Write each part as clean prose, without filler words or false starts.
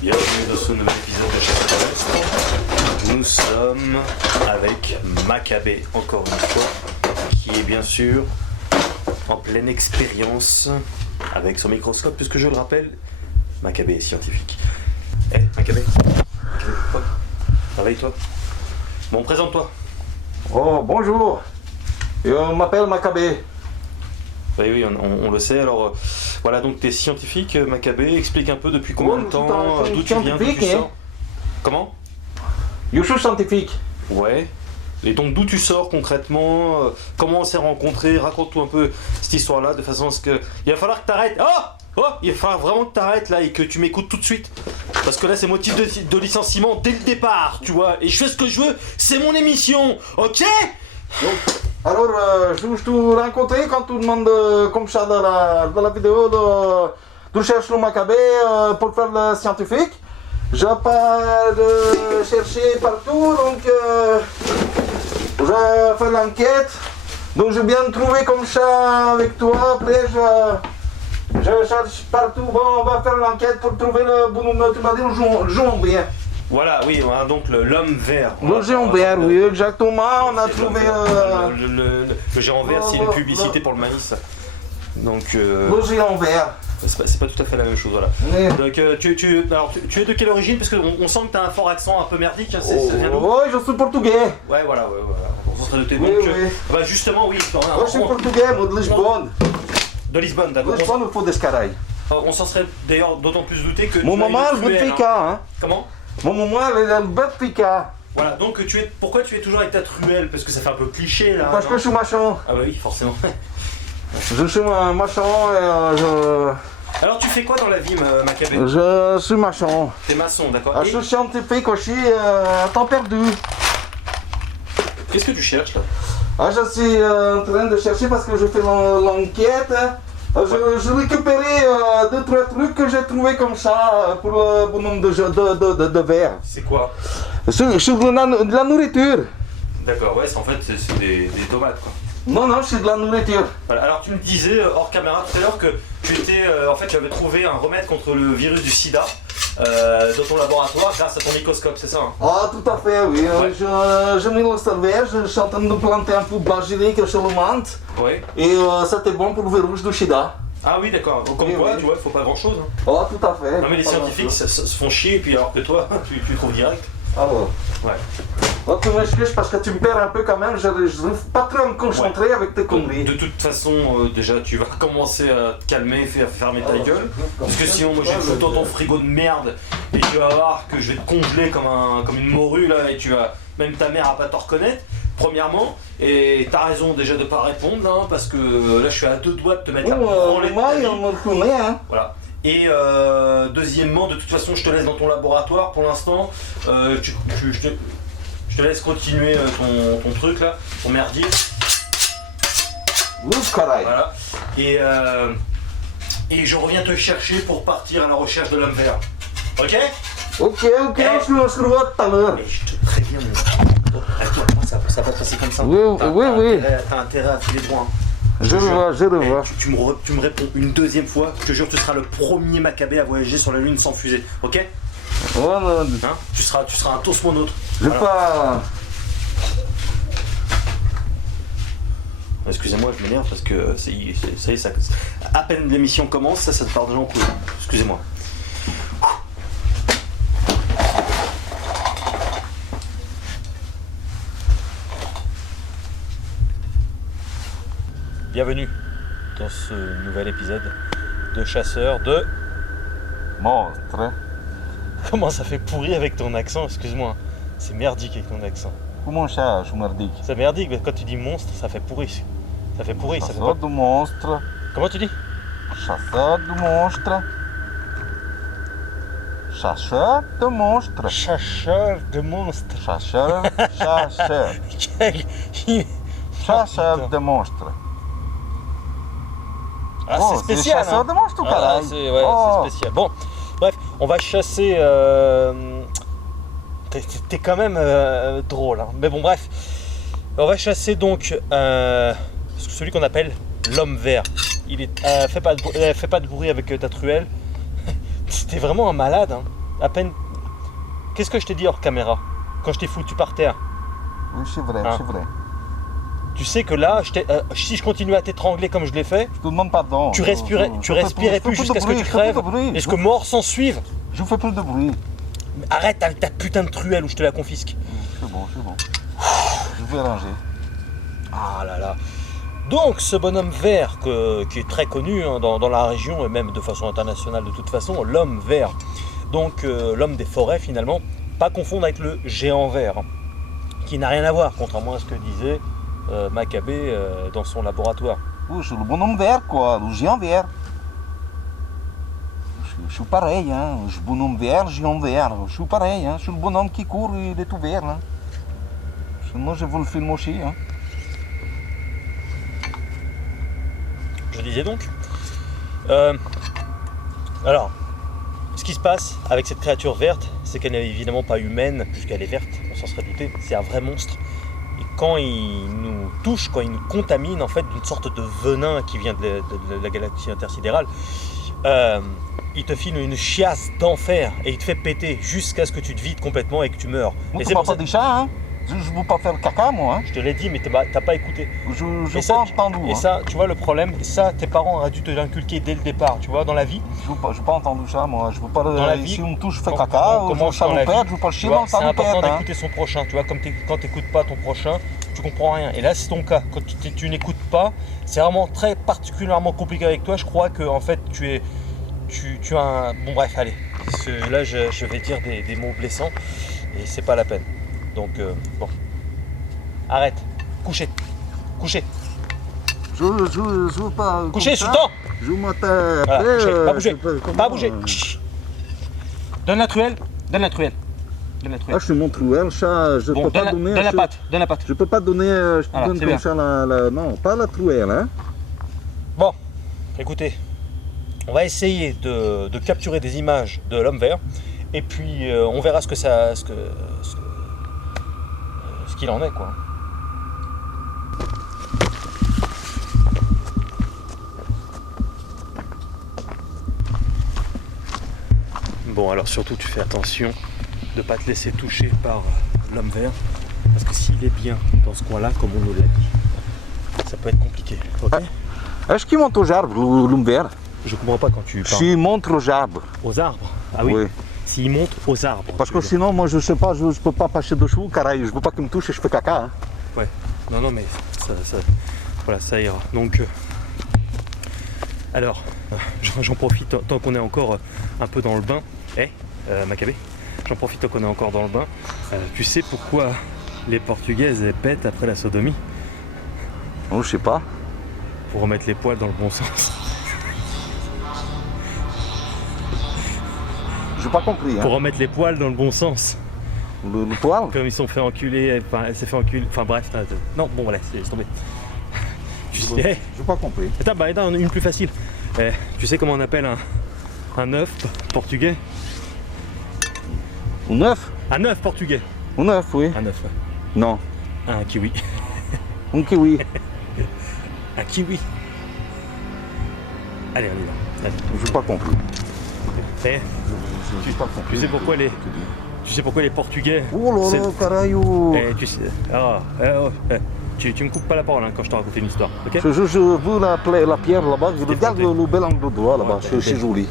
Bienvenue dans ce nouvel épisode de Chasseur. Nous sommes avec Maccabée, encore une fois, qui est bien sûr en pleine expérience avec son microscope, puisque je le rappelle, Maccabée est scientifique. Eh, Maccabée, réveille-toi. Bon, présente-toi. Oh, bonjour. Je m'appelle Maccabée. Oui, on le sait. Alors, voilà, donc tu es scientifique, Maccabée. Explique un peu depuis combien de temps, d'où tu viens, d'où tu sors. Comment? Je suis scientifique. Ouais. Et donc d'où tu sors concrètement, comment on s'est rencontrés, raconte-toi un peu cette histoire-là de façon à ce que... Il va falloir que tu arrêtes. Oh, il va falloir vraiment que tu arrêtes là et que tu m'écoutes tout de suite. Parce que là c'est motif de licenciement dès le départ, tu vois. Et je fais ce que je veux, c'est mon émission, ok? Donc, alors, je te rencontrer quand tout le monde, comme ça dans la vidéo de cherche le Maccabée pour faire le scientifique. Je pars de chercher partout, donc je fais l'enquête. Donc je viens de trouver comme ça avec toi. Après je cherche partout. Bon, on va faire l'enquête pour trouver le bonhomme. Tu m'as dit le géant vert. Voilà, oui, on a donc l'homme vert. Le géant vert, oui, exactement. On a trouvé le géant vert, c'est une publicité pour le maïs. Donc le géant vert. C'est pas tout à fait la même chose, voilà. Oui. Donc tu es de quelle origine? Parce qu'on sent que tu as un fort accent un peu merdique, hein, ça vient d'où? Oui, je suis portugais. Ouais, voilà. On s'en serait douté. Oui, Donc, oui. bah justement, oui. Je suis portugais, moi de Lisbonne. De Lisbonne, d'accord. Lisbonne, il faut des carrés. On s'en serait d'ailleurs d'autant plus douté que. Mon tu as maman, une elle veut truelle, piquant, hein. Comment? Mon maman, elle est un bête piquant. Voilà, donc pourquoi tu es toujours avec ta truelle? Parce que ça fait un peu cliché là. Parce non? que je suis machin. Ah bah oui, forcément. Je suis un machin et Alors tu fais quoi dans la vie, Maccabée? je suis machin. T'es maçon, d'accord. Je suis scientifique aussi, à temps perdu. Qu'est-ce que tu cherches là? Je suis en train de chercher parce que je fais l'enquête. Je récupérais 2-3 trucs que j'ai trouvés comme ça pour le bonhomme de verre. C'est quoi? Sur de la nourriture. D'accord, ouais, en fait c'est des tomates quoi. Non, c'est de la nourriture. Voilà. Alors tu me disais hors caméra tout à l'heure que tu avais trouvé un remède contre le virus du sida dans ton laboratoire grâce à ton microscope, c'est ça hein? Ah, tout à fait, oui. Ouais. Je me l'observais, je suis en train de planter un peu de basilic chez le menthe. Ouais. Et c'était bon pour le virus du sida. Ah oui, d'accord. Donc comme Oui, quoi, oui. tu vois, il faut pas grand chose. Hein. Ah, tout à fait. Non mais les scientifiques se font chier, et puis alors que toi, tu trouves direct. Alors. Ouais. Oh, tu m'excuses parce que tu me perds un peu quand même, je n'arrive pas trop à me concentrer avec tes conneries. De toute façon, déjà, tu vas commencer à te calmer, fermer ta gueule. Parce que sinon, moi, je vais foutre dans ton frigo de merde et tu vas voir que je vais te congeler comme une morue là et même ta mère va pas te reconnaître. Premièrement, et t'as raison déjà de pas répondre hein, parce que là, je suis à deux doigts de te mettre la branlée de ta vie. on me reconnaît, hein. Voilà. Et deuxièmement, de toute façon, je te laisse dans ton laboratoire pour l'instant. Je te laisse continuer ton truc là, ton merdier. Voilà. Et je reviens te chercher pour partir à la recherche de l'homme vert. Ok? Ok, on se revoit tout à l'heure. Mais je te préviens, ça va passer comme ça. Oui. T'as intérêt à filer droit. Hein. Je le vois. Tu me réponds une deuxième fois, je te jure, tu seras le premier Maccabée à voyager sur la Lune sans fusée. Ok? Oh, non. Hein? Tu seras un tosmonaute. Je Voilà. pas. Excusez-moi, je m'énerve parce que ça y est, ça, à peine l'émission commence, ça te part déjà en couille. Excusez-moi. Bienvenue dans ce nouvel épisode de Chasseur de... Monstre. Comment ça fait pourri avec ton accent, excuse-moi. C'est merdique avec ton accent. Comment ça, je suis merdique? C'est merdique, mais quand tu dis monstre, ça fait pourri. Ça fait pourri, ça fait Chasseur pas... de monstres. Comment tu dis? Chasseur de monstres. Chasseur de monstres. Chasseur de monstres. Chasseur. Chasseur de monstres. Ah, Oh, c'est spécial. chasseur de monstres ou pareil? C'est spécial. Bon, bref, on va chasser. T'es quand même drôle, hein. Mais bon, bref. On va chasser donc celui qu'on appelle l'homme vert. Fais pas de bruit avec ta truelle. T'es vraiment un malade, hein. à peine... Qu'est-ce que je t'ai dit hors caméra quand je t'ai foutu par terre? Oui, c'est vrai, Hein? c'est vrai. Tu sais que là, si je continue à t'étrangler comme je l'ai fait, Je te demande pardon. tu respirais plus jusqu'à ce que tu crèves et ce que mort s'en suive. Je fais plus de bruit. Mais arrête avec ta putain de truelle ou je te la confisque. C'est bon, c'est bon. Je vais ranger. Ah là là. Donc ce bonhomme vert qui est très connu hein, dans la région et même de façon internationale de toute façon, l'homme vert. Donc l'homme des forêts finalement, pas confondre avec le géant vert, hein, qui n'a rien à voir, contrairement à ce que disait Maccabée dans son laboratoire. Oui, c'est le bonhomme vert quoi, le géant vert. Je suis pareil, hein. Je suis bonhomme vert, géant vert. Je suis pareil, hein. Je suis le bonhomme qui court, il est tout vert. Hein. Moi je veux le film aussi. Hein. Je disais donc. Alors, ce qui se passe avec cette créature verte, c'est qu'elle n'est évidemment pas humaine, puisqu'elle est verte, on s'en serait douté, c'est un vrai monstre. Et quand il nous touche, quand il nous contamine en fait d'une sorte de venin qui vient de la galaxie intersidérale, il te file une chiasse d'enfer et il te fait péter jusqu'à ce que tu te vides complètement et que tu meurs. Moi, Et tu c'est m'as pour pas ça... dit ça, hein. Je veux pas faire le caca, moi. Hein. Je te l'ai dit, mais t'as pas écouté. Je Et n'ai ça, pas entendu. Et hein. ça, tu vois le problème, ça, tes parents auraient dû te l'inculquer dès le départ, tu vois, dans la vie. Je n'ai pas entendu ça, moi. Je veux pas. Dans la vie, si on me touche, je fais quand caca. on Je commence veux dans la salopette, vie, je veux pas le Tu chier vois, dans le c'est important salopette. Hein. d'écouter son prochain, tu vois, comme quand t'écoutes pas ton prochain, tu comprends rien. Et là, c'est ton cas. Quand tu n'écoutes pas, c'est vraiment très particulièrement compliqué avec toi. Je crois que en fait, tu as un... Bon bref, allez. Là, je vais dire des mots blessants et c'est pas la peine. Donc, bon. Arrête. Couchez. Couchez. Je veux pas. Couchez, comme ça. Sultan. Je m'attends. Voilà, Après, couchez. Pas bouger. je peux- Pas comment, bouger. Chut. Donne la truelle. Donne la truelle. Donne la Ah, truelle. je suis mon trouel, ça, je Bon, peux pas donne donner. la je- patte. Donne la patte. Je peux pas donner, je te Voilà, donne c'est comme bien. ça non, pas la trouelle, hein. Bon, écoutez, on va essayer de capturer des images de l'homme vert et puis on verra ce qu'il en est quoi. Bon alors surtout tu fais attention de pas te laisser toucher par l'homme vert parce que s'il est bien dans ce coin là comme on nous l'a dit, ça peut être compliqué. Ok. Est-ce qu'il monte aux arbres, l'homme vert? Je comprends pas quand tu parles. S'il monte aux arbres. Aux arbres. Ah oui. Oui. S'il monte aux arbres. Parce tu que veux dire. sinon, moi, je sais pas, je peux pas passer dessous, car je veux pas qu'il me touche et je fais caca. Hein. Ouais. Non, mais voilà, ça ira. Donc, alors, j'en profite tant qu'on est encore un peu dans le bain. Maccabée, j'en profite tant qu'on est encore dans le bain. Tu sais pourquoi les Portugaises elles pètent après la sodomie? Non, je sais pas. Pour remettre les poils dans le bon sens. J'ai pas compris. Hein. Pour remettre les poils dans le bon sens. Le poil? Comme ils sont fait enculer, enfin elle s'est fait enculer, enfin bref, non bon voilà, laisse tomber. Tu sais, J'ai pas compris. attends, attends, une plus facile. Tu sais comment on appelle un œuf portugais? Un œuf? Un œuf portugais. Un œuf, oui. Un œuf, ouais. Non. Un kiwi. Un kiwi. Un kiwi. Allez, on y va. Allez. J'ai pas compris. J'ai pas compris. Tu sais pourquoi les Portugais... Oh là là, carayou. Tu sais... tu me coupes pas la parole hein, quand je te raconte une histoire, ok? Je veux la pierre là-bas, je regarde le bel angle droit là-bas, Ouais, c'est joli.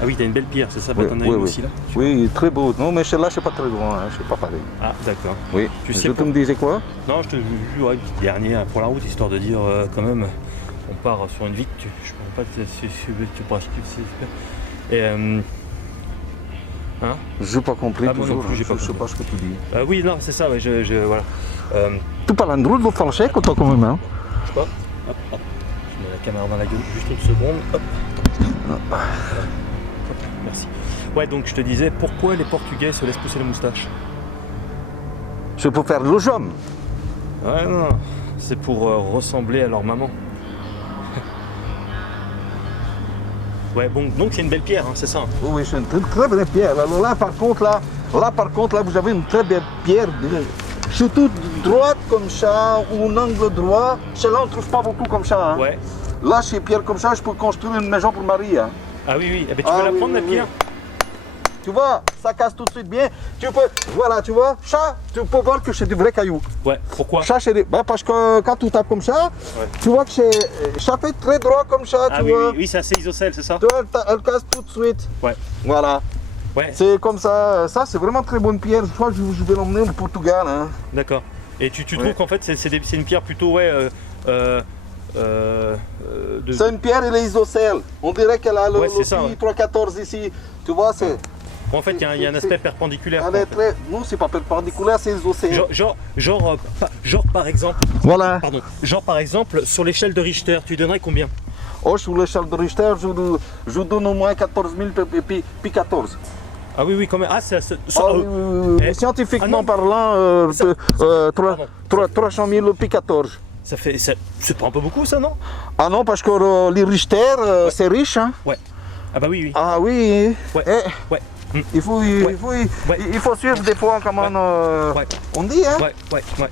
Ah oui, t'as une belle pierre, c'est ça? Oui, T'en as oui, une oui. aussi là? Oui, très beau. Non, mais celle-là, c'est pas très grand, hein, c'est pas pareil. Ah, d'accord. Oui. Tu sais Tu me disais quoi? Non, je te dis une petite dernière pour la route, histoire de dire quand même, on part sur une vite, je comprends pas, tu penses que c'est super. Et hein? J'ai pas compris Ah, moi non toujours, plus, j'ai pas je sais compris. pas ce que tu dis. Oui, non, c'est ça, ouais, voilà. Tu parles un drôle de français toi quand même, hein? Je sais pas. Hop, hop. Je mets la caméra dans la gueule juste une seconde. Hop. Voilà. Hop, merci. Ouais, donc je te disais, pourquoi les Portugais se laissent pousser les moustaches? C'est pour faire le jambes. Ouais, non, c'est pour ressembler à leur maman. Ouais, bon, donc c'est une belle pierre, hein, c'est ça. Oui, oui, c'est une très belle pierre. Alors là, par contre, là, vous avez une très belle pierre. Surtout droite comme ça, ou un angle droit. Celle-là, on ne trouve pas beaucoup comme ça. Hein. Ouais. Là, c'est pierre comme ça, je peux construire une maison pour Marie. Hein. Ah oui, oui, eh ben, tu veux la oui, prendre oui, la oui. pierre? tu vois, ça casse tout de suite bien. Tu peux, voilà, tu vois, ça, tu peux voir que c'est du vrai caillou. Ouais, pourquoi? Ça, c'est parce que quand tu tapes comme ça, tu vois que ça fait très droit comme ça, Ah tu oui, vois. oui, oui, c'est assez isocèle, c'est ça? Tu vois, elle casse tout de suite. Ouais. Voilà. Ouais. C'est comme ça. Ça, c'est vraiment très bonne pierre. Je crois que je vais l'emmener au Portugal. Hein. D'accord. Et tu trouves qu'en fait, c'est une pierre plutôt, ouais, C'est une pierre, elle est isocèle. On dirait qu'elle a le Ouais, c'est ça, ouais. 314 ici. Tu vois, c'est. En fait, il y a un aspect perpendiculaire. Elle quoi, est en fait. très. Non, c'est pas perpendiculaire, c'est isocèle. Genre par exemple. Voilà. Pardon. Genre par exemple, sur l'échelle de Richter, tu donnerais combien? Oh, sur l'échelle de Richter, je donne au moins 14 000 puis 14. Ah oui, oui, quand même. Ah, c'est. Ah, oui, oui, oui. Eh, Scientifiquement ah, non. parlant, Ça- 300 000 puis 14. Ça fait. C'est pas un peu beaucoup, ça, non? Ah non, parce que les Richter, c'est riche. Hein. Ouais. Ah bah oui, oui. Ah oui. Ouais. Eh, Ouais. il faut suivre des fois comment Ouais. on dit. Hein. Ouais, ouais, ouais.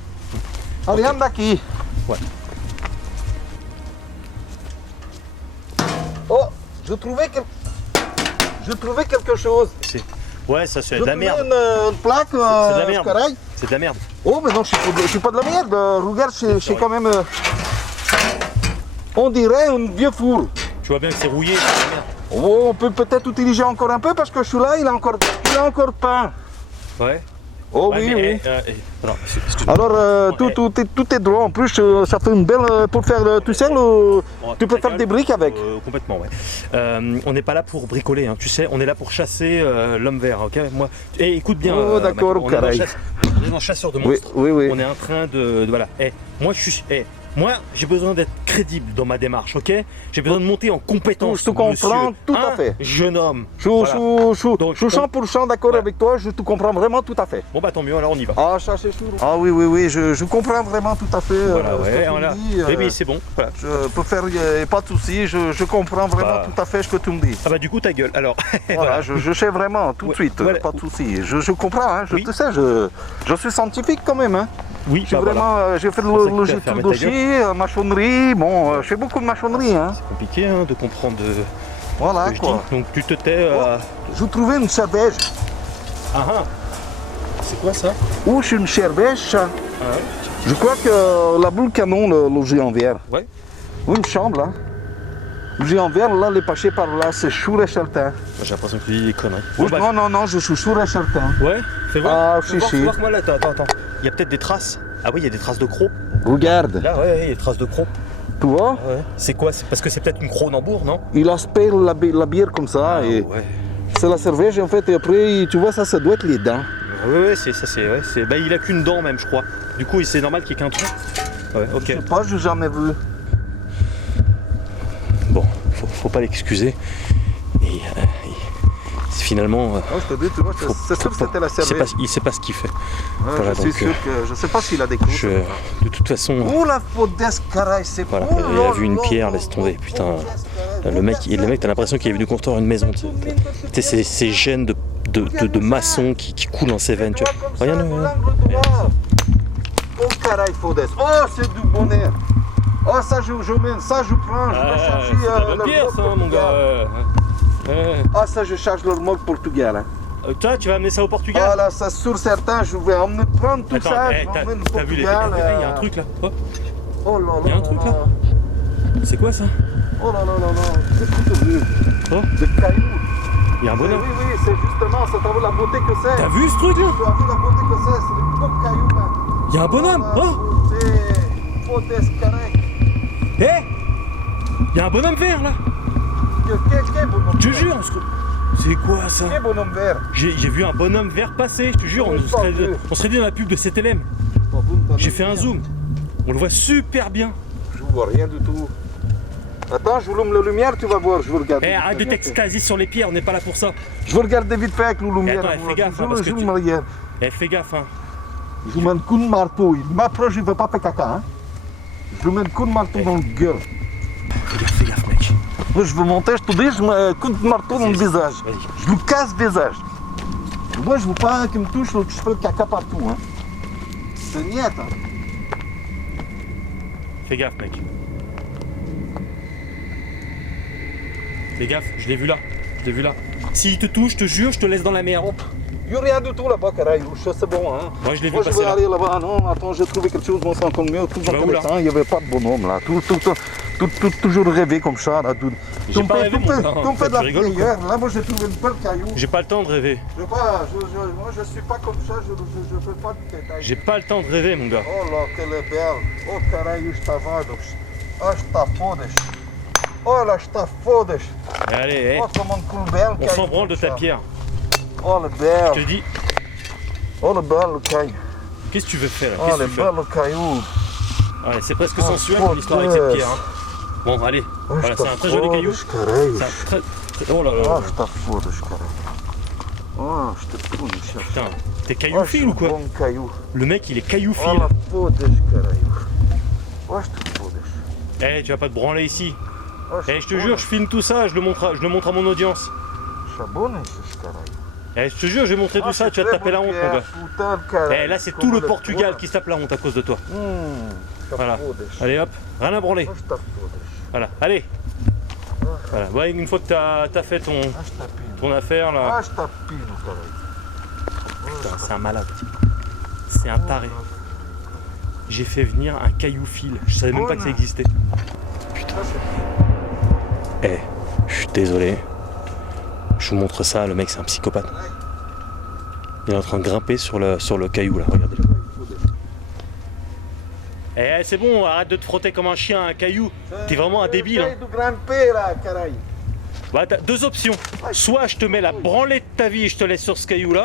Allez, anda aqui. Ouais. Oh, je trouvais quelque chose. Ouais, ça c'est Je de la trouvais merde. une plaque. C'est de la merde. pareil. C'est de la merde. Oh, mais non, je suis pas de la merde. Regarde, c'est quand même. On dirait un vieux four. Tu vois bien que c'est rouillé, c'est de la merde. Oh, on peut peut-être utiliser encore un peu parce que celui-là, il a encore peint. Ouais. Oh Ouais, oui, mais, oui. non, excuse-moi. Alors, Bon, tout est droit. En plus, ça fait une belle. Pour faire, tu sais, Bon, tu peux ta faire gueule. des briques avec. Complètement, ouais. On n'est pas là pour bricoler, hein, tu sais, on est là pour chasser l'homme vert, ok? Moi, écoute bien. Oh, d'accord, Mathieu, on est caray. dans chasseur de Oui, monstres. oui, oui. On est en train de voilà. Moi, j'ai besoin d'être crédible dans ma démarche, ok? J'ai besoin de monter en compétence. Je te comprends monsieur. tout à fait. Jeune homme. Je Voilà. Donc, suis 100% d'accord Ouais. avec toi, je te comprends vraiment tout à fait. Bon bah tant mieux, alors on y va. Ah, ça c'est sûr. Ah oui, oui, oui, je comprends vraiment tout à fait. Voilà, ce que ouais, tu voilà. me dis, Oui, c'est bon. Voilà. je peux faire, pas de soucis, je comprends vraiment Bah. tout à fait ce que tu me dis. Ah bah du coup ta gueule. Alors. Voilà, je sais vraiment tout de Ouais, suite, voilà. pas de soucis. Je comprends, hein, Oui. tu sais, je suis scientifique quand même. Hein. Oui, Je suis bah voilà. vraiment, j'ai fait de pour ça que tu as logique fermé tout ta gueule. dossier, maçonnerie, bon, je fais beaucoup de maçonnerie. Hein. C'est compliqué hein, de comprendre Voilà ce que je dis. quoi. Donc tu te tais. Je trouvais une cervèche. Ah ah. C'est quoi ça? Où c'est une cervèche? Ah, Je crois que la boule canon, le géant vert. ouais. Ou une chambre, là. Le géant vert, là, les passé par là, c'est sûr et certain. J'ai l'impression que tu dis des conneries. Oui, Bon, bah, non, je suis sûr et certain. ouais, fais voir. Ah, Fais si, si. voir, moi là, attends. Il y a peut-être des traces. Ah oui, il y a des traces de crocs. Regarde, Là, ouais, il y a des traces de crocs. tu vois, Ouais. C'est quoi? C'est parce que c'est peut-être une Cronenbourg, non? il aspire la bière comme ça, et ouais. c'est la cervèche, en fait, et après, tu vois, ça doit être les dents. Ouais, c'est ça, c'est. Bah, il a qu'une dent même, je crois. Du coup, c'est normal qu'il y ait qu'un trou. Ouais, ok. Je sais pas, j'ai jamais vu. Bon, faut pas l'excuser. Et finalement, Oh, je te dis, tu vois, c'est sûr que c'était la cervèche. il sait pas ce qu'il fait. Ouais, Voilà, je suis donc, sûr que, je sais pas s'il a des coups. De toute façon, Oh, la faute d'escaray, c'est voilà, oh, il a là, vu une là, pierre, là, laisse tomber. là, Putain, là, le mec, t'as l'impression qu'il est venu construire une maison. Tu sais, ces gènes de maçon qui coulent dans ses veines. Tu vois. Regarde, regarde. Oh, caray, Fodes. Oh, c'est du bonheur. Oh, ça, je prends. Je vais chercher le pierre, ça, mon gars. Ah, ça, je charge le remorque Portugal. Hein. Toi, tu vas amener ça au Portugal? Ah, là, ça, sur certains, je vais emmener prendre tout Attends, ça. hey, je vais emmener le t'as vu les. Portugal. Il y a un truc là. Oh, Oh là là. Il y a un truc, là. c'est quoi ça? Oh là là là là. C'est tout vu. Oh, Des cailloux. il y a un Oui, bonhomme. oui, c'est justement, ça t'as vu la beauté que c'est. T'as vu ce truc là? Tu as vu la beauté que c'est des beaux cailloux là. Il y a un bonhomme. Oh, C'est Fodes Carrec. hé, il y a un bonhomme vert là. Quel bonhomme Je te vert. jure. C'est quoi ça? Quel bonhomme vert. J'ai vu un bonhomme vert passer, je te jure, on serait dit dans la pub de CTLM. J'ai fait un zoom. On le voit super bien. Je vois rien du tout. Attends, je vous allume la lumière, tu vas voir, je vous regarde. Eh, arrête de t'extasier sur les pieds, on n'est pas là pour ça. Je vous regarde vite fait avec la lumière. attends, fais gaffe, hein, parce que je tu- me regarde. Eh, fais gaffe, hein. Je vous mets un coup de marteau. Il m'approche, il ne veut pas faire caca. Hein. Je lui mets un coup de marteau dans le gueule. Fais gaffe, mec. Moi, je veux monter, je te dis, je mets un coup de marteau dans le visage. Vas-y. Je lui casse le visage. Moi, je veux pas qu'il me touche, je fais le caca partout. Hein. C'est niette. Hein. Fais gaffe, mec. Fais gaffe, je l'ai vu là. t'ai vu là. S'il te touche, je te jure, je te laisse dans la merde. Il n'y a rien du tout là-bas, Caraïouche, c'est bon. Hein. Ouais, je l'ai vu Moi, je passer vais là. aller là-bas. Non, attends, j'ai trouvé quelque chose, bon sang, comme mieux. Tout vas où, là? il n'y avait pas de bonhomme là. Toujours rêvé comme ça. Là, J'ai pas rêvé, mon gars. Tu me fais de la Tu rigoles ou quoi? prière. Là, moi, j'ai trouvé une belle caillou. J'ai pas le temps de rêver. Moi, je suis pas comme ça, je fais pas de détails. J'ai pas le temps de rêver, mon gars. Oh là, quelle est belle. Oh, Caraïouche, ta vados. Oh, je t'affodes. Oh là, je t'affodes. Allez, Oh, comment cool belle on caillou. s'en branle de ta pierre. Oh, le Je belle. te dis, Oh, le belle caillou. qu'est-ce que tu veux faire là? Oh, Qu'est-ce que le tu fais? belle caillou. Ouais, c'est presque Oh, sensuel ton histoire avec cette putain. pierre. Hein. Bon, allez, voilà, c'est un très joli caillou. C'est un très... Oh là là. Oh, je t'affodes, Caraïouche. Oh, je te tourne, cher. Putain, t'es caillouphile ou quoi? Bon caillou. Le mec, il est Oh, caillouphile. la fodes, Caraïouche. Oh, je te fodes. Eh, tu vas pas te branler ici. Oh, Eh, je te jure, je filme tout ça, je le montre à mon audience. Chabonne, ce Caraïouche. Eh, je te jure, je vais montrer tout ça, tu vas te taper la honte, mon gars. Eh, là, c'est tout le Portugal qui se tape la honte à cause de toi. Voilà. Allez hop, rien à branler. Voilà, allez. Voilà. Ouais, une fois que t'as fait ton affaire là. Ah, je t'appine, Caraïouche. Putain, c'est un malade. C'est un taré. J'ai fait venir un caillouphile. Je savais même pas que ça existait. Putain. Eh, je suis désolé. Je vous montre ça, le mec c'est un psychopathe. Il est en train de grimper sur le caillou là, regardez-le. Eh, c'est bon, arrête de te frotter comme un chien à un caillou. T'es vraiment un débile. Hein. De grimper là, Caraïouche. Bah, t'as deux options. Soit je te mets la branlée de ta vie et je te laisse sur ce caillou là,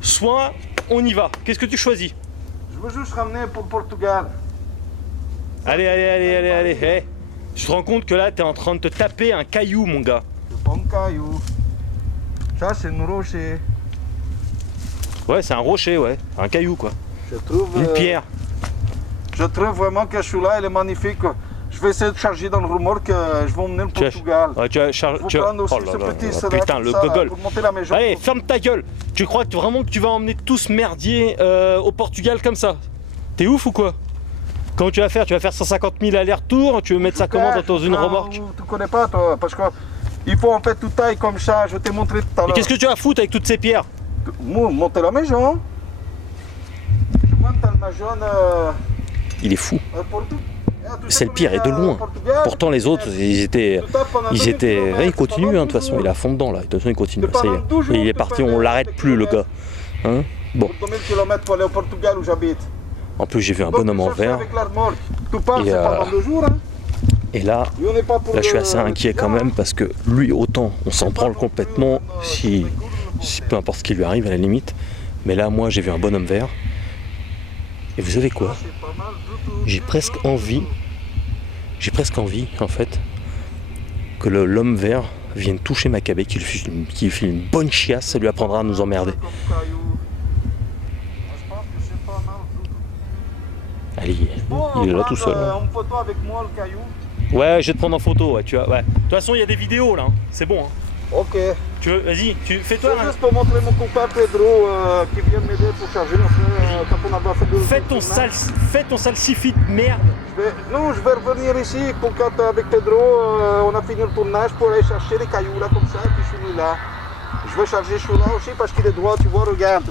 soit on y va. Qu'est-ce que tu choisis? Je veux juste ramener pour le Portugal. Allez. Eh, tu te rends compte que là t'es en train de te taper un caillou, mon gars. C'est bon caillou. Ça, c'est un rocher. Ouais, c'est un rocher, ouais. Un caillou quoi. Je trouve. Une pierre. Je trouve vraiment que celui-là, il est magnifique. Je vais essayer de charger dans le remorque, je vais emmener le Portugal. Ouais, tu vas charger. Oh là là, Putain, le gogol. Pour monter la maison. Allez, ferme ta gueule. Tu crois que vraiment que tu vas emmener tout ce merdier au Portugal comme ça? T'es ouf ou quoi? Comment tu vas faire? Tu vas faire 150 000 allers-retours? Tu veux mettre ça comment dans une remorque? Tu connais pas toi, parce que il faut en fait tout taille comme ça, je t'ai montré tout à Et l'heure. qu'est-ce que tu vas foutre avec toutes ces pierres? Monter la maison. Je monte la maison. Il est fou. C'est le pire et de loin. Pourtant les autres, ils étaient. Ils continuent, hein, de toute façon, il est à fond dedans là. De toute façon, il continue. Ça y est. Et il est parti, on l'arrête plus le gars. Hein, bon. 2000 km pour aller au Portugal où j'habite. En plus, j'ai vu un bonhomme en verre. Et là, je suis assez inquiet quand même parce que lui, autant on s'en branle complètement si peu importe ce qui lui arrive à la limite. Mais là, moi, j'ai vu un bonhomme vert. Et vous savez quoi? J'ai presque envie en fait que l'homme vert vienne toucher Maccabée, qu'il file une bonne chiasse, ça lui apprendra à nous emmerder. Allez, il est là tout seul. En photo avec moi, le caillou. Ouais, je vais te prendre en photo, ouais, tu vois. Ouais. De toute façon, il y a des vidéos là, hein. C'est bon. Hein. Ok. Tu veux, vas-y, fais-toi. C'est juste pour montrer mon copain Pedro qui vient m'aider pour charger quand on a fait Fais ton salsifis de merde. Non, je vais revenir ici pour quand avec Pedro on a fini le tournage pour aller chercher les cailloux là comme ça et puis je suis là. Je vais charger celui-là aussi parce qu'il est droit, tu vois, regarde.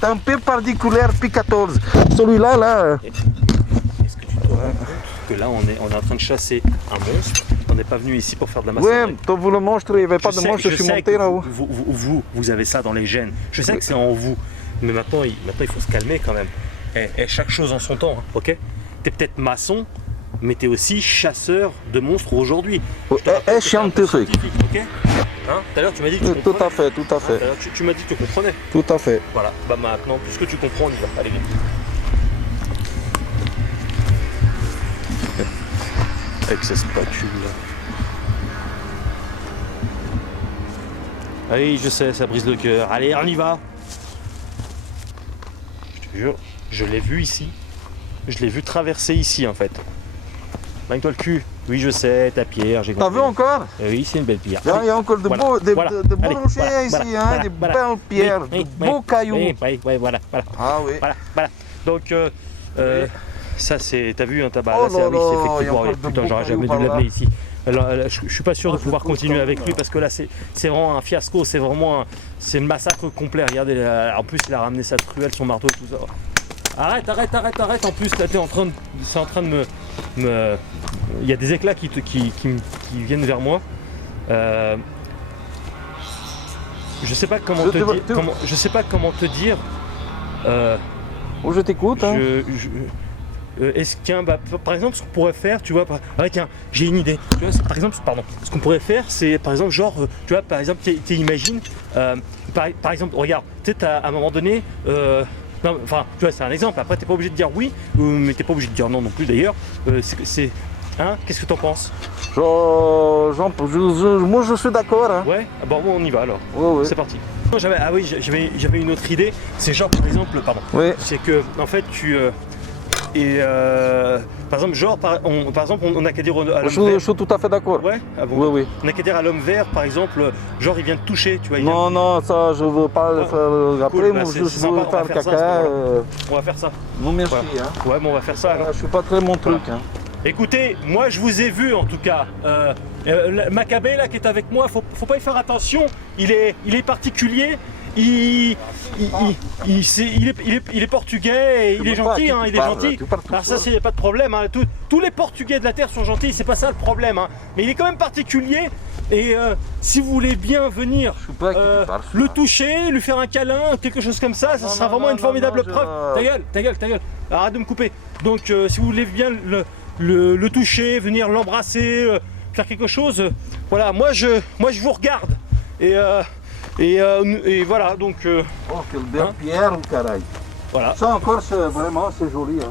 T'as un peu particulaire P14. Celui-là là. Est-ce que tu te rends compte que là on est en train de chasser un monstre? On n'est pas venu ici pour faire de la maçonnerie. Oui, toi vous le monstre, il n'y avait pas de monstre, je suis monté là-haut. Vous avez ça dans les gènes. Je sais que c'est en vous. Mais maintenant il faut se calmer quand même. Et chaque chose en son temps, hein, ok? T'es peut-être maçon, mais t'es aussi chasseur de monstres aujourd'hui. Et scientifique. Ok? Hein? Tout à l'heure tu m'as dit que tu comprenais. Tout à fait, tout à fait. Tu m'as dit que tu comprenais. Tout à fait. Voilà, bah maintenant, puisque tu comprends, on y va. Allez, vite. Avec sa spatule là. Allez, je sais, ça brise le cœur. Allez, on y va. Je te jure, je l'ai vu ici. Je l'ai vu traverser ici en fait. Baigne-toi le cul. Oui, je sais, ta pierre, j'ai compris. T'as vu encore? Oui, c'est une belle pierre. Il y a encore de beaux rochers ici, des belles pierres, de beaux cailloux. Oui, voilà. Ah oui. Voilà. Donc, ça c'est, t'as vu, hein, Oh là là, c'est effectivement, il y a encore de putain, beaux j'aurais cailloux jamais par dû là. l'amener ici. je suis pas sûr de pouvoir continuer avec lui parce que là c'est vraiment un fiasco, c'est vraiment c'est le massacre complet. Regardez, en plus il a ramené sa truelle, son marteau et tout ça. Arrête, en plus là c'est en train de me... Il y a des éclats qui viennent vers moi. Je sais pas comment te dire. Je sais pas comment te dire. Je t'écoute. Hein. Est-ce qu'un, par exemple, ce qu'on pourrait faire, tu vois, tiens, j'ai une idée. Tu vois, par exemple, ce qu'on pourrait faire, c'est par exemple, genre, tu vois, par exemple, t'imagines, par exemple, regarde, tu sais, à un moment donné, non, enfin, tu vois, c'est un exemple. Après, t'es pas obligé de dire oui, mais t'es pas obligé de dire non plus d'ailleurs. Hein, qu'est-ce que t'en penses? Moi, je suis d'accord. Hein. Ouais. Bon, on y va alors. Ouais. C'est parti. J'avais une autre idée. C'est genre, par exemple, Oui. C'est que, en fait, par exemple, genre, par exemple, on a qu'à dire à l'homme vert. Je suis tout à fait d'accord. Ouais. Ah bon. Oui. On a qu'à dire à l'homme vert, par exemple, genre il vient te toucher, tu vois. Non, ça je veux pas le faire. Après, moi, je veux faire caca. On va faire ça. Non, merci. Ouais. Hein. Ouais, bon, on va faire ça. Alors. Je suis pas très mon truc. Hein. Écoutez, moi je vous ai vu en tout cas. Maccabée là qui est avec moi, faut pas y faire attention. Il est particulier. Il est portugais, et il est gentil, hein, il est gentil. Alors ça, il n'y a pas de problème. Hein. Tous les Portugais de la terre sont gentils, c'est pas ça le problème. Hein. Mais il est quand même particulier. Et si vous voulez bien venir le toucher, lui faire un câlin, quelque chose comme ça, ça sera vraiment une formidable preuve. Ta gueule. Arrête de me couper. Donc si vous voulez bien le toucher, venir l'embrasser, faire quelque chose, voilà. Moi je vous regarde. Et voilà, donc... Oh, quelle belle pierre, caray. Voilà. Ça encore, vraiment, c'est joli. Hein.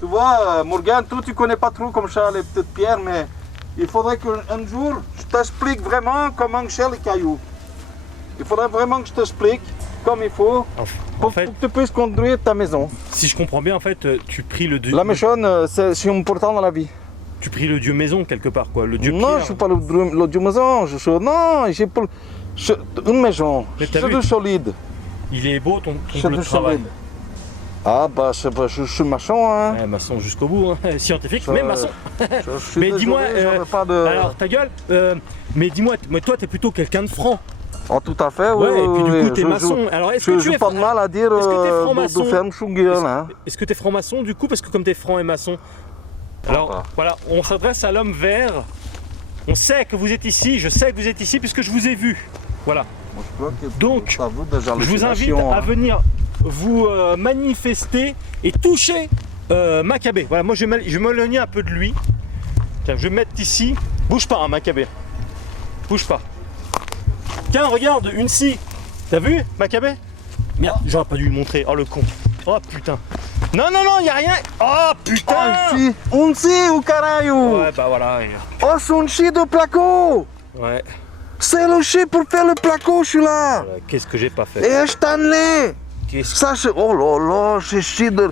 Tu vois, Morgan, toi, tu connais pas trop comme ça les petites pierres, mais il faudrait qu'un jour, je t'explique vraiment comment je les cailloux. Il faudrait vraiment que je t'explique comme il faut pour que tu puisses construire ta maison. Si je comprends bien, en fait, tu pries le dieu... La maison, c'est important dans la vie. Tu pries le dieu maison, quelque part, quoi, le dieu Non, pierre. je ne suis pas le dieu maison, j'ai pas... Une maison, c'est du solide. Il est beau ton bleu de travail. Ah bah je suis maçon hein. Ouais, maçon jusqu'au bout, hein. Scientifique, mais maçon. Mais dis-moi, alors ta gueule, mais dis-moi, toi t'es plutôt quelqu'un de franc. Oh tout à fait, ouais. Et puis du coup t'es maçon. Alors est-ce que tu es pas de mal à dire de faire une chougueule hein. Est-ce que t'es franc-maçon du coup, parce que comme t'es franc et maçon. Alors voilà, on s'adresse à l'homme vert. On sait que vous êtes ici, je sais que vous êtes ici puisque je vous ai vu. Voilà. Donc, je vous invite à venir vous manifester et toucher Maccabée. Voilà, moi je vais m'éloigner un peu de lui. Tiens, je vais me mettre ici. Bouge pas, hein, Maccabée. Bouge pas. Tiens, regarde, une scie. T'as vu, Maccabée? Merde, j'aurais pas dû lui montrer. Oh le con. Oh putain. Non, y a rien. Oh putain. Un scie ou caralho. Ouais, bah voilà. Oh, c'est un scie de placo. Ouais. C'est le chien pour faire le placo, je suis là. Qu'est-ce que j'ai pas fait? Et Stanley. Ça, c'est... Oh là là, c'est chien de...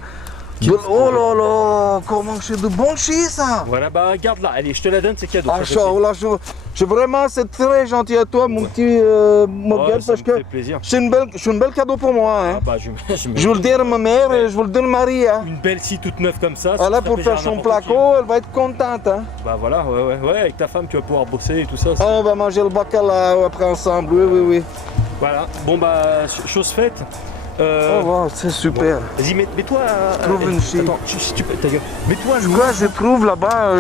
Oh là là, comment c'est de bon chien, ça. Voilà, bah regarde là, allez, je te la donne, c'est cadeau. Ah, ça, là, vraiment, c'est très gentil à toi, mon petit Morgan, parce que c'est une belle cadeau pour moi. Hein. Ah bah, je veux le dire à ma mère et je veux le dire à Marie. Hein. Une belle scie toute neuve comme ça. Ah, là, pour faire son placo, elle va être contente. Hein. Bah voilà, ouais, avec ta femme, tu vas pouvoir bosser et tout ça. On va manger le bacalao après ensemble, oui. Voilà, bon bah, chose faite. Oh wow, c'est super. Bon, vas-y, mets-toi. Trouve une scie. Attends, si tu peux, ta gueule. Mets-toi loin. Quoi, je trouve là-bas.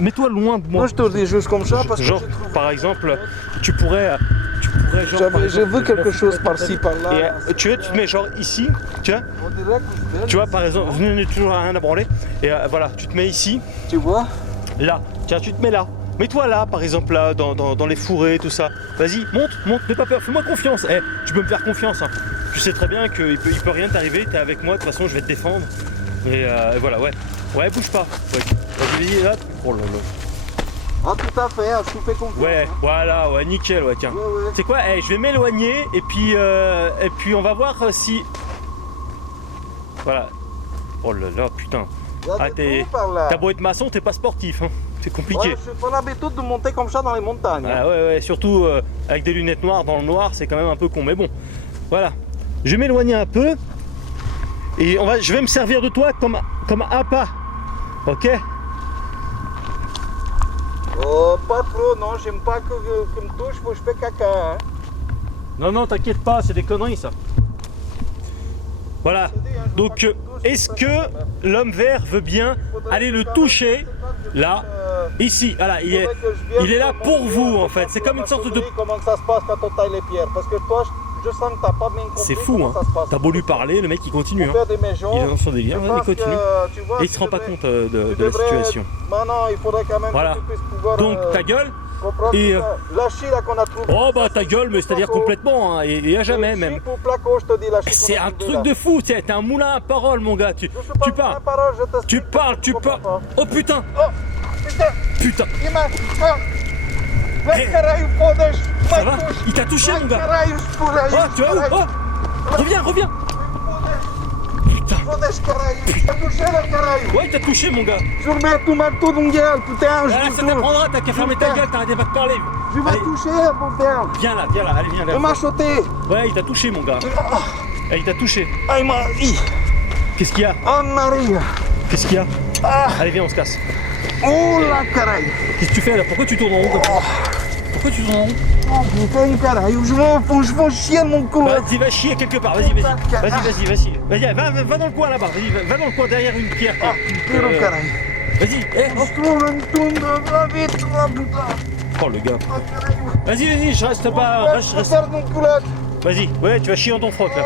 Mets-toi loin de moi. Moi, je te dis juste comme ça parce genre, que. Par exemple, tu pourrais genre. J'ai vu quelque chose par-ci, par-là. Et tu te mets genre ici, tu vois. Tu vois, par exemple, je n'ai toujours rien à branler. Et voilà, tu te mets ici. Tu vois. Là, tiens, tu te mets là. Mets-toi là, par exemple, là, dans les fourrés, tout ça. Vas-y, monte, n'aie pas peur, fais-moi confiance. Tu peux me faire confiance. Hein. Tu sais très bien qu'il peut rien t'arriver, t'es avec moi, de toute façon, je vais te défendre. Et voilà, ouais. Ouais, bouge pas. Ouais. Vas-y, là. Oh là là. Ah, tout à fait, je te fais confiance. Ouais, voilà, ouais, nickel, ouais, tiens. Ouais. C'est quoi, je vais m'éloigner, et puis on va voir si... Voilà. Oh là là, putain. Ah, t'as beau être maçon, t'es pas sportif, hein. C'est compliqué. Ouais, je pas l'habitude de monter comme ça dans les montagnes. Ah ouais, surtout avec des lunettes noires dans le noir, c'est quand même un peu con. Mais bon, voilà. Je vais m'éloigner un peu et je vais me servir de toi comme appât. Ok? Pas trop, non, j'aime pas que me touche, faut que je fais caca. Hein. Non, non, t'inquiète pas, c'est des conneries ça. Voilà. Donc, est-ce que l'homme vert veut bien aller le toucher là, ici? Voilà, il est là pour vous en fait. C'est comme une sorte de. Comment ça se passe quand on taille les pierres? Parce que toi, je sens que t'as pas bien compris. C'est fou, hein. T'as beau lui parler, le mec il continue. Hein. Il est dans son délire, il continue. Et il se rend pas compte de la situation. Non, il faudrait quand même voilà. que tu puisses pouvoir. Donc ta gueule. Et lâcher là qu'on a trouvé. Oh bah ta gueule, mais c'est-à-dire complètement, hein, et à jamais même. C'est un truc de fou, t'es un moulin à parole mon gars. Tu parles. Tu parles. Oh putain. Putain. Ça va? Il t'a touché mon gars. Oh tu vas où? Oh reviens. Putain. Ouais, il t'a touché mon gars. Je remets tout marteau de mon gueule, putain. Ça t'apprendra, t'as qu'à fermer ta gueule, t'arrêtais pas de parler. Je vais toucher, mon père. Viens là, allez, viens là. Il m'a choté. Ouais, il t'a touché mon gars. Il t'a touché. Ah, il m'a. Qu'est-ce qu'il y a? Oh, Marie. Qu'est-ce qu'il y a? Allez, viens, on se casse. Oh la caraille. Qu'est-ce que tu fais là? Pourquoi tu tournes en rond? Pourquoi tu tournes en rond? Oh putain, caraille. Je vais chier mon cul. Vas-y, va chier quelque part. Vas-y. Vas-y, va dans le coin là-bas. Vas-y, va dans le coin derrière une pierre. Vas-y. Vite, putain. Oh le gars. Vas-y, je reste pas. Vas-y, ouais, tu vas chier dans ton froc là.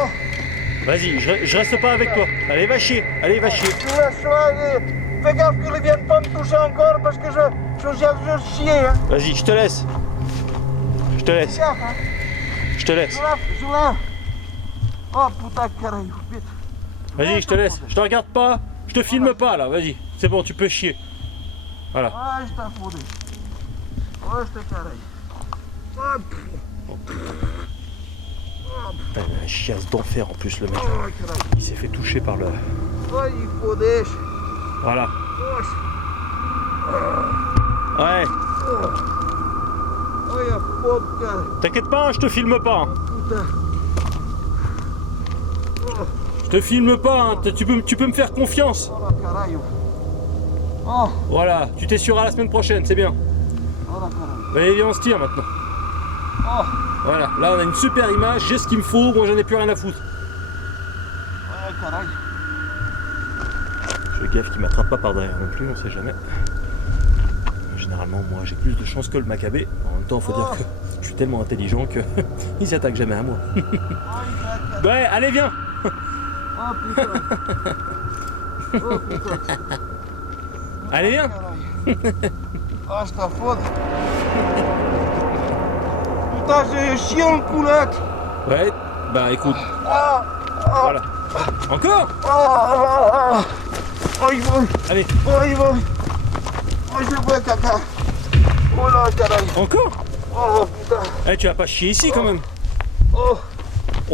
Vas-y, je reste pas avec toi. Allez, va chier. Fais gaffe qu'il ne vienne pas me toucher encore parce que je chier. Hein. Vas-y, je te laisse. Je te laisse. Oh putain, carré. Vas-y, je te laisse. Je te regarde pas. Je te filme pas là. Vas-y, c'est bon, tu peux chier. Voilà. Ah, je t'ai foutu. Oh, je t'ai carré. Un chiasse d'enfer en plus le mec. Il s'est fait toucher par le. Voilà. Ouais. T'inquiète pas, je te filme pas. Je te filme pas, hein. Tu peux me faire confiance. Voilà, tu t'essureras la semaine prochaine, c'est bien. Allez, viens, on se tire maintenant. Voilà, là on a une super image, j'ai ce qu'il me faut, moi j'en ai plus rien à foutre. Je fais gaffe qu'il m'attrape pas par derrière non plus, on sait jamais. Généralement, moi j'ai plus de chance que le Macabé. En même temps, faut dire que je suis tellement intelligent que il s'attaque jamais à moi. Ouais, allez, viens. Allez, viens. Ah, je t'affote. Putain, j'ai chié en coulotte. Ouais, bah écoute. Voilà. Encore. Allez. Je bois caca. Oh là, carré. Encore. Oh putain. Eh, tu vas pas chier ici quand même. Oh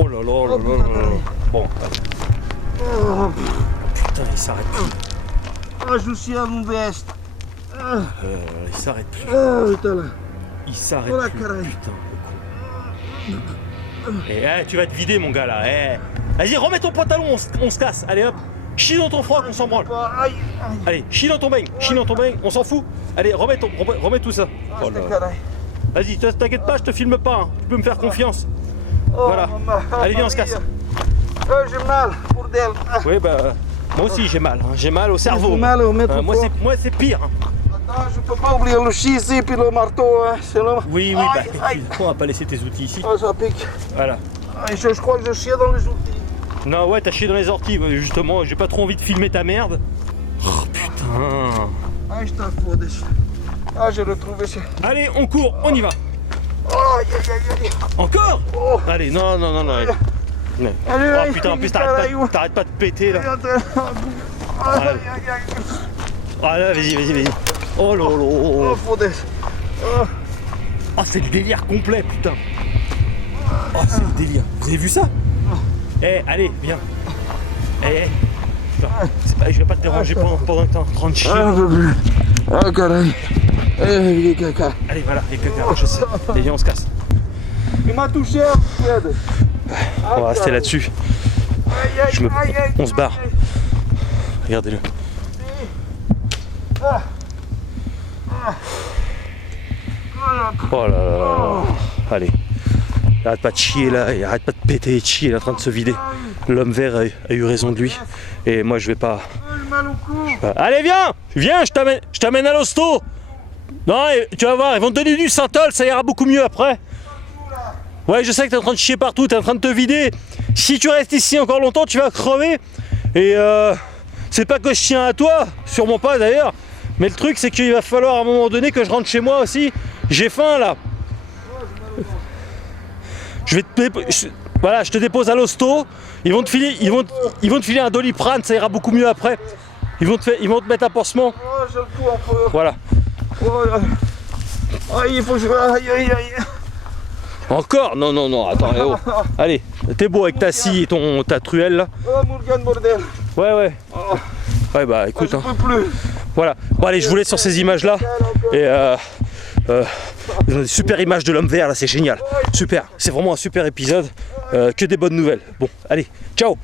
là là là là là. Bon. Putain, il s'arrête plus. Je suis à mon veste. Il s'arrête plus. Putain. Il s'arrête plus. Putain. Eh, tu vas te vider mon gars là. Vas-y, remets ton pantalon, on se casse. Allez hop. Chie dans ton froc, on s'en branle. Allez, chie dans ton bain, on s'en fout. Allez, remets tout ça. Oh là. Vas-y, t'inquiète pas, je te filme pas. Hein. Tu peux me faire confiance. Voilà. Allez, viens, on se casse. J'ai mal, bordel. Oui, bah, moi aussi j'ai mal. Hein. J'ai mal au cerveau. J'ai mal au métro. Moi, c'est pire. Hein. Attends, je peux pas oublier le chie ici, puis le marteau. Hein. Oui, bah, on va pas laisser tes outils ici. Oh, ça pique. Voilà. Je crois que je chie dans les outils. Non, ouais, t'as chié dans les orties, justement, j'ai pas trop envie de filmer ta merde. Oh putain. Je t'en fous. J'ai retrouvé ça. Allez, on court, on y va. Encore. Allez, non. Allez. Oh putain, en plus t'arrêtes pas de péter là. Là, vas-y. Oh lolo. Oh, c'est le délire complet, putain. Oh, c'est le délire. Vous avez vu ça? Allez, viens. Je vais pas te déranger pendant que t'es en train de chier. Carré. Allez, voilà, les caca, je sais. Allez, viens, on se casse. Il m'a touché. On va rester là-dessus. On se barre. Regardez-le. Oh là là là. Allez. Arrête pas de chier là, et arrête pas de péter et de chier, il est en train de se vider. L'homme vert a eu raison de lui. Et moi je vais pas... Allez viens, je t'amène à l'hosto. Non, tu vas voir, ils vont te donner du Synthol, ça ira beaucoup mieux après. Ouais, je sais que t'es en train de chier partout, t'es en train de te vider. Si tu restes ici encore longtemps, tu vas crever. Et c'est pas que je tiens à toi, sûrement pas d'ailleurs. Mais le truc c'est qu'il va falloir à un moment donné que je rentre chez moi aussi. J'ai faim là. Voilà, je te dépose à l'hosto. Ils vont te filer un Doliprane, ça ira beaucoup mieux après. Ils vont te mettre un pansement. J'ai le coup un peu. Voilà. Aïe, il faut que je... Aïe. Encore? Non, attends, oh. Allez, t'es beau avec ta scie et ta truelle là. Oh, Morgan, bordel. Ouais. Ouais, bah écoute. Je peux plus. Voilà. Bon, allez, je vous laisse sur ces images là. Et super image de l'homme vert là, c'est génial. Super, c'est vraiment un super épisode. Que des bonnes nouvelles. Bon, allez, ciao.